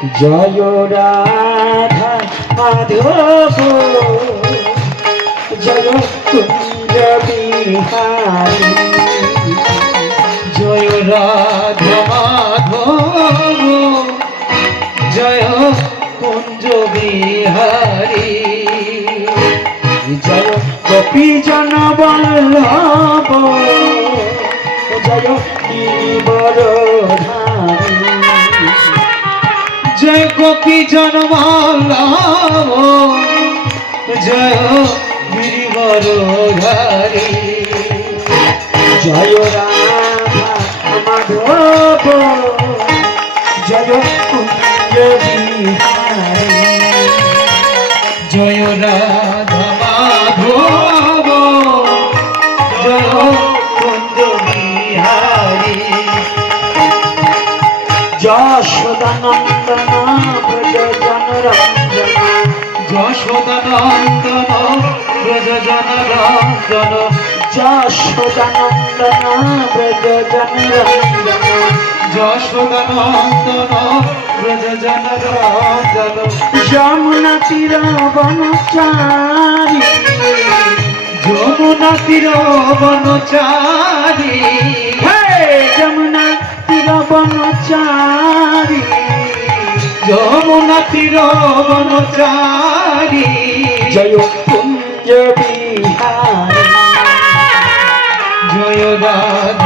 জয় রাধা মাধব জয় কুঞ্জ বিহারী জয় রাধা মাধব জয় কুঞ্জ বিহারী জয় গোপী জন বল্লভ জয় গিরিবরধারী জয় গোপী জনমাল্লভ জয় গিরিবরধারী জয় রাধা মাধব জয় কুঞ্জ বিহারী জয় রাধা মাধব জয় কুঞ্জ বিহারী যশোদানন্দন ব্রজ জনরঞ্জন যশোদানন্দন ব্রজ জনরঞ্জন যশোদানন্দন ব্রজ জনরঞ্জন যশোদানন্দন ব্রজ জনরঞ্জন যমুনা তীর বনচারী যমুনা তীর বনচারী যমুনা তীর বনচারী যমুনা তীর বনচারী জয় কুঞ্জ বিহারী জয় রাধা